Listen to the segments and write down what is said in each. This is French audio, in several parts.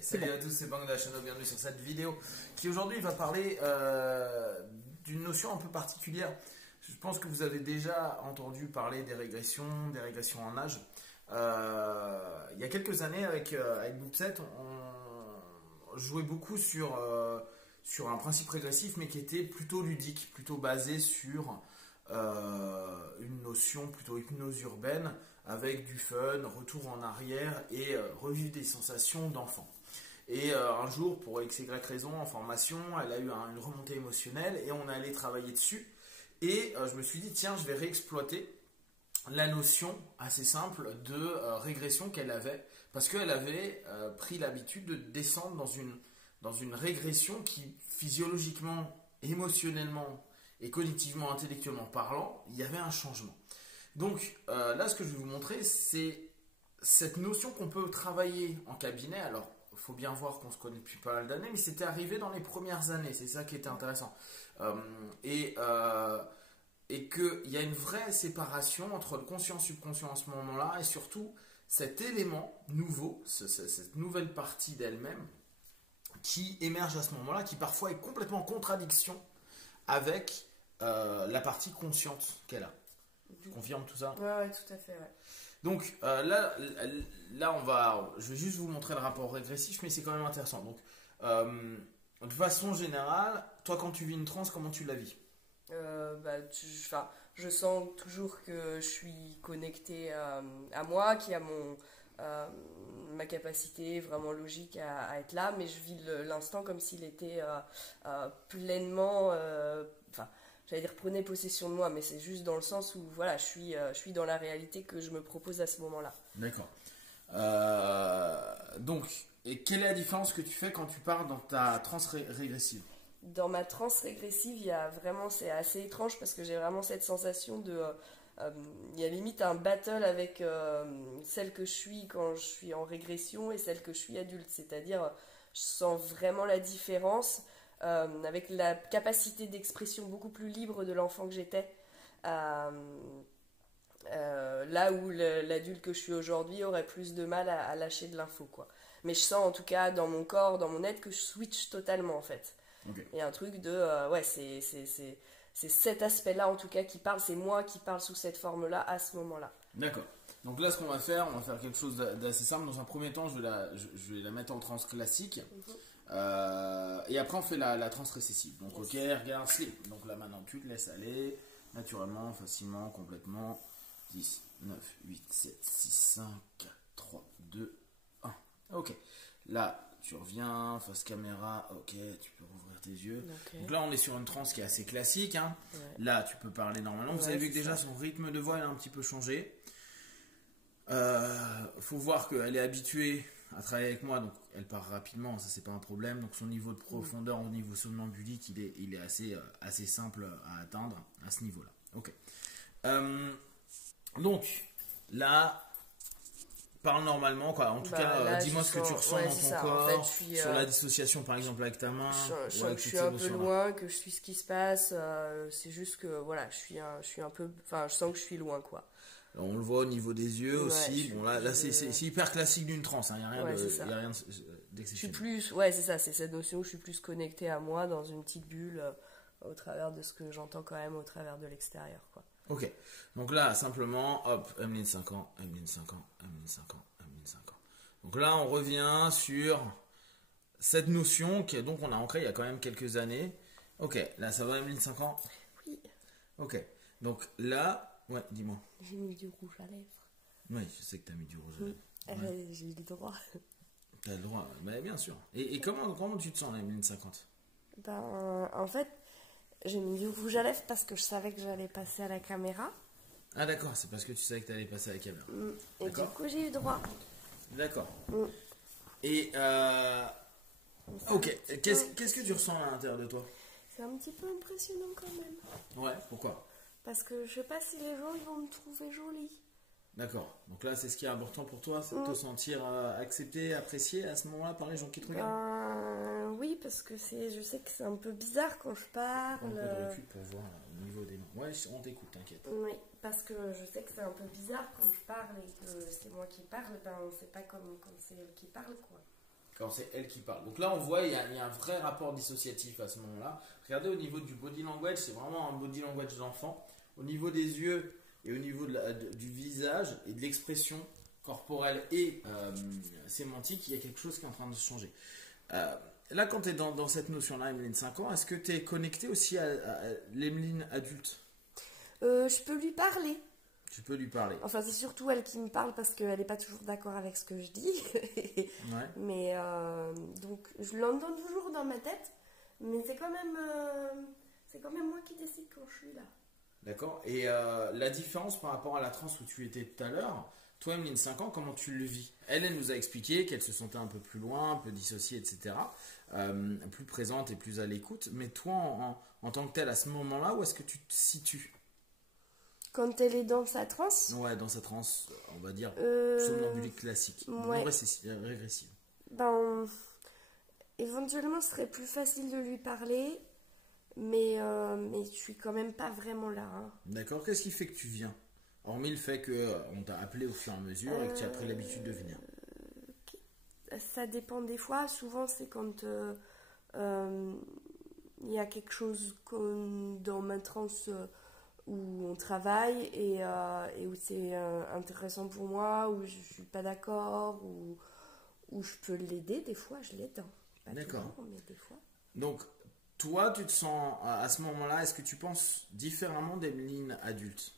Salut à tous, c'est Bang de la chaîne, bienvenue sur cette vidéo qui aujourd'hui va parler d'une notion un peu particulière. Je pense que vous avez déjà entendu parler des régressions en âge. Il y a quelques années avec Boopset, on jouait beaucoup sur un principe régressif mais qui était plutôt ludique, plutôt basé sur une notion plutôt hypnose urbaine avec du fun, retour en arrière et revue des sensations d'enfant. Et un jour, pour x, y raison, en formation, elle a eu une remontée émotionnelle et on est allé travailler dessus. Et je me suis dit, tiens, je vais réexploiter la notion assez simple de régression qu'elle avait. Parce qu'elle avait pris l'habitude de descendre dans une régression qui, physiologiquement, émotionnellement et cognitivement, intellectuellement parlant, il y avait un changement. Donc là, ce que je vais vous montrer, c'est cette notion qu'on peut travailler en cabinet. Alors, il faut bien voir qu'on se connaît depuis pas mal d'années, mais c'était arrivé dans les premières années. C'est ça qui était intéressant. Et qu'il y a une vraie séparation entre le conscient et le subconscient à ce moment-là, et surtout cet élément nouveau, cette nouvelle partie d'elle-même qui émerge à ce moment-là, qui parfois est complètement en contradiction avec la partie consciente qu'elle a. Tu confirmes tout ça? Ouais, tout à fait, ouais. Donc là, je vais juste vous montrer le rapport régressif, mais c'est quand même intéressant. Donc, de façon générale, toi, quand tu vis une transe, comment tu la vis? Je sens toujours que je suis connectée à moi, qui a ma capacité vraiment logique à être là, mais je vis l'instant comme s'il était pleinement... j'allais dire prenez possession de moi, mais c'est juste dans le sens où voilà, je suis dans la réalité que je me propose à ce moment-là. D'accord. Donc, et quelle est la différence que tu fais quand tu pars dans ta transe régressive? Dans ma transe régressive, il y a vraiment, c'est assez étrange parce que j'ai vraiment cette sensation de... il y a limite un battle avec celle que je suis quand je suis en régression et celle que je suis adulte. C'est-à-dire, je sens vraiment la différence avec la capacité d'expression beaucoup plus libre de l'enfant que j'étais. Là où l'adulte que je suis aujourd'hui aurait plus de mal à lâcher de l'info, quoi. Mais je sens en tout cas dans mon corps, dans mon être, que je switch totalement en fait. Okay. Il y a un truc de c'est cet aspect-là en tout cas qui parle, c'est moi qui parle sous cette forme-là à ce moment-là. D'accord. Donc là, ce qu'on va faire, on va faire quelque chose d'assez simple. Dans un premier temps, je vais la mettre en transe classique. Et après, on fait la transe récessive. Donc, yes. Ok, regarde, slip. Donc là, maintenant, tu te laisses aller naturellement, facilement, complètement. 10, 9, 8, 7, 6, 5, 4, 3, 2, 1. Ok. Là, tu reviens, face caméra, ok, tu peux rouvrir tes yeux. Okay. Donc là, on est sur une transe qui est assez classique. Hein. Ouais. Là, tu peux parler normalement. Vous avez vu que déjà, son rythme de voix, il a un petit peu changé. Faut voir qu'elle est habituée à travailler avec moi, donc elle part rapidement, ça c'est pas un problème. Donc son niveau de profondeur, au niveau somnambulique, il est assez simple à atteindre à ce niveau-là. Ok. Donc là, parle normalement, quoi. En tout cas, dis-moi ce que tu ressens dans ton corps, en fait, sur la dissociation par exemple avec ta main. Je suis un peu loin, que je suis ce qui se passe. C'est juste que voilà, je suis un peu, je sens que je suis loin, quoi. Alors, on le voit au niveau des yeux aussi. Bon là c'est hyper classique d'une transe. Il n'y a rien d'exceptionnel. Je suis plus, ouais c'est ça, c'est cette notion où je suis plus connectée à moi dans une petite bulle au travers de ce que j'entends quand même au travers de l'extérieur, quoi. Ok, donc là, simplement, hop, Emeline 5 ans, Emeline 5 ans, Emeline 5 ans, Emeline 5 ans. Donc là, on revient sur cette notion qui est donc on a ancrée il y a quand même quelques années. Ok, là, ça va, Emeline 5 ans? Oui. Ok, donc là, ouais, dis-moi. J'ai mis du rouge à lèvres. Oui, je sais que tu as mis du rouge à lèvres. Ouais. J'ai eu le droit. Tu as le droit, mais bien sûr. Et comment tu te sens, Emeline 50? En fait, j'ai mis du rouge à lèvres parce que je savais que j'allais passer à la caméra. Ah d'accord, c'est parce que tu savais que tu allais passer à la caméra. Et du coup, j'ai eu droit. D'accord. Et ok, qu'est-ce que tu ressens à l'intérieur de toi? C'est un petit peu impressionnant quand même. Ouais, pourquoi? Parce que je sais pas si les gens ils vont me trouver jolie. D'accord. Donc là, c'est ce qui est important pour toi, c'est de te sentir accepté, apprécié à ce moment-là par les gens qui te regardent. Oui, parce que je sais que c'est un peu bizarre quand je parle. Un peu de recul pour voir au niveau des mains. Ouais, on t'écoute, t'inquiète. Oui, parce que je sais que c'est un peu bizarre quand je parle et que c'est moi qui parle, on sait pas comme quand c'est elle qui parle, quoi. quand c'est elle qui parle. Donc là, on voit, il y a un vrai rapport dissociatif à ce moment-là. Regardez au niveau du body language, c'est vraiment un body language d'enfant. Au niveau des yeux et au niveau du visage et de l'expression corporelle et sémantique, il y a quelque chose qui est en train de se changer. Là, quand tu es dans cette notion-là, Emeline 5 ans, est-ce que tu es connecté aussi à l'Emeline adulte? Je peux lui parler. Tu peux lui parler. Enfin, c'est surtout elle qui me parle parce qu'elle n'est pas toujours d'accord avec ce que je dis. Ouais. Mais donc, je l'entends toujours dans ma tête, mais c'est quand même moi qui décide quand je suis là. D'accord. Et la différence par rapport à la transe où tu étais tout à l'heure, toi, Emeline 5 ans, comment tu le vis? Elle nous a expliqué qu'elle se sentait un peu plus loin, un peu dissociée, etc. Plus présente et plus à l'écoute. Mais toi, en tant que telle, à ce moment-là, où est-ce que tu te situes? Quand elle est dans sa transe, Ouais, dans sa transe, on va dire, somnambulique classique, ouais. non régressive. Ben, éventuellement, ce serait plus facile de lui parler, mais je suis quand même pas vraiment là. Hein. D'accord. Qu'est-ce qui fait que tu viens? Hormis le fait qu'on t'a appelé au fur et à mesure et que tu as pris l'habitude de venir. Ça dépend des fois. Souvent, c'est quand il y a quelque chose dans ma transe où on travaille et où c'est intéressant pour moi, où je suis pas d'accord, où je peux l'aider. Des fois, je l'aide. Hein. Pas D'accord. toujours, mais des fois. Donc, toi, tu te sens, à ce moment-là, est-ce que tu penses différemment d'Emeline adulte?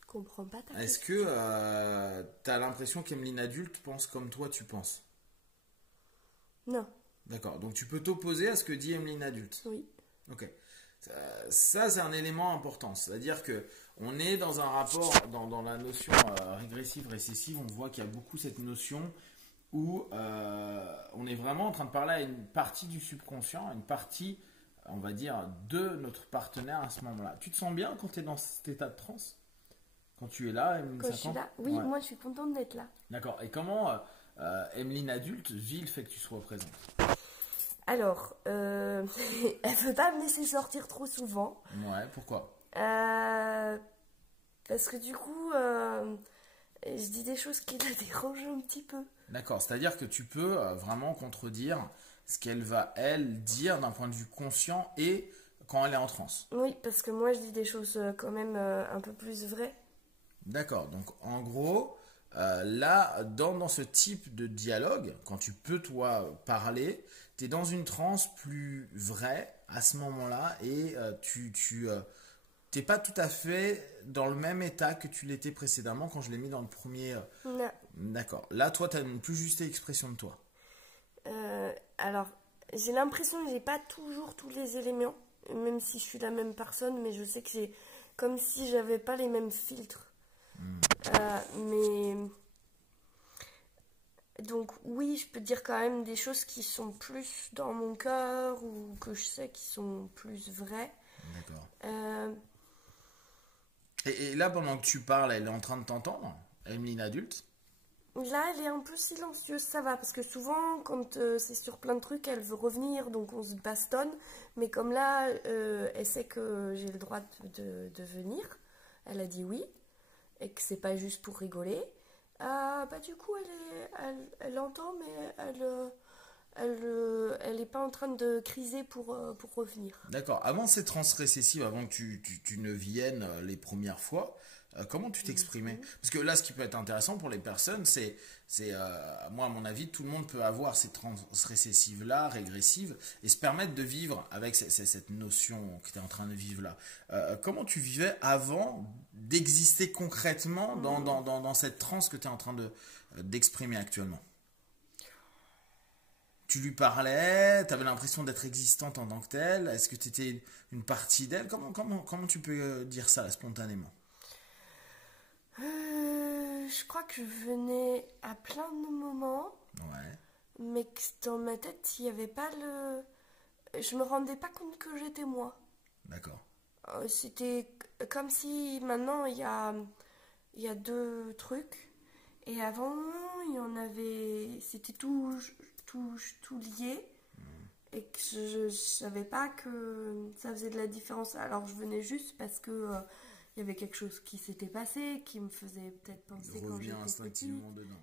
Je comprends pas ta Est-ce question. que tu as l'impression qu'Emeline adulte pense comme toi tu penses? Non, D'accord. Donc, tu peux t'opposer à ce que dit Emeline adulte. oui. Ok. Ça, c'est un élément important. C'est-à-dire que on est dans un rapport, dans la notion régressive, récessive, on voit qu'il y a beaucoup cette notion où on est vraiment en train de parler à une partie du subconscient, à une partie, on va dire, de notre partenaire à ce moment-là. Tu te sens bien quand tu es dans cet état de transe? Quand tu es là, Emeline Quand je suis 50? là, oui, Ouais. moi je suis contente d'être là. D'accord. Et comment Emeline adulte vit le fait que tu sois présente? Alors, elle veut pas me laisser sortir trop souvent. Ouais, pourquoi? Parce que du coup, je dis des choses qui la dérangent un petit peu. D'accord, c'est-à-dire que tu peux vraiment contredire ce qu'elle va, elle, dire d'un point de vue conscient et quand elle est en transe. Oui, parce que moi je dis des choses quand même un peu plus vraies. D'accord, donc en gros, là, dans ce type de dialogue, quand tu peux, toi, parler, tu es dans une transe plus vraie à ce moment-là et tu t'es pas tout à fait dans le même état que tu l'étais précédemment quand je l'ai mis dans le premier. Non. D'accord, là, toi, tu as une plus juste expression de toi. Alors, j'ai l'impression que j'ai pas toujours tous les éléments, même si je suis la même personne, mais je sais que c'est comme si j'avais pas les mêmes filtres. Mais donc oui, je peux dire quand même des choses qui sont plus dans mon cœur ou que je sais qui sont plus vraies. D'accord. Et là, pendant que tu parles, elle est en train de t'entendre, Emeline adulte? Là, elle est un peu silencieuse, ça va, parce que souvent, quand c'est sur plein de trucs, elle veut revenir, donc on se bastonne. Mais comme là, elle sait que j'ai le droit de venir, elle a dit oui, et que c'est pas juste pour rigoler. Bah du coup, elle entend, mais elle est pas en train de criser pour revenir. D'accord. Avant cette transe récessive, avant que tu ne viennes les premières fois, comment tu t'exprimais? Parce que là, ce qui peut être intéressant pour les personnes, c'est moi, à mon avis, tout le monde peut avoir ces transes récessives-là, régressives, et se permettre de vivre avec cette notion que tu es en train de vivre là. Comment tu vivais avant d'exister concrètement dans cette transe que tu es en train d'exprimer actuellement? Tu lui parlais, tu avais l'impression d'être existante en tant que telle. Est-ce que tu étais une partie d'elle? Comment tu peux dire ça là, spontanément? Je crois que je venais à plein de moments, Ouais, mais que dans ma tête, il n'y avait pas le... Je me rendais pas compte que j'étais moi. d'accord. C'était comme si maintenant il y a deux trucs, et avant il y en avait... C'était tout lié, et que je savais pas que ça faisait de la différence. Alors je venais juste parce que il y avait quelque chose qui s'était passé, qui me faisait peut-être penser quand Reviens j'étais petite. instinctivement dedans.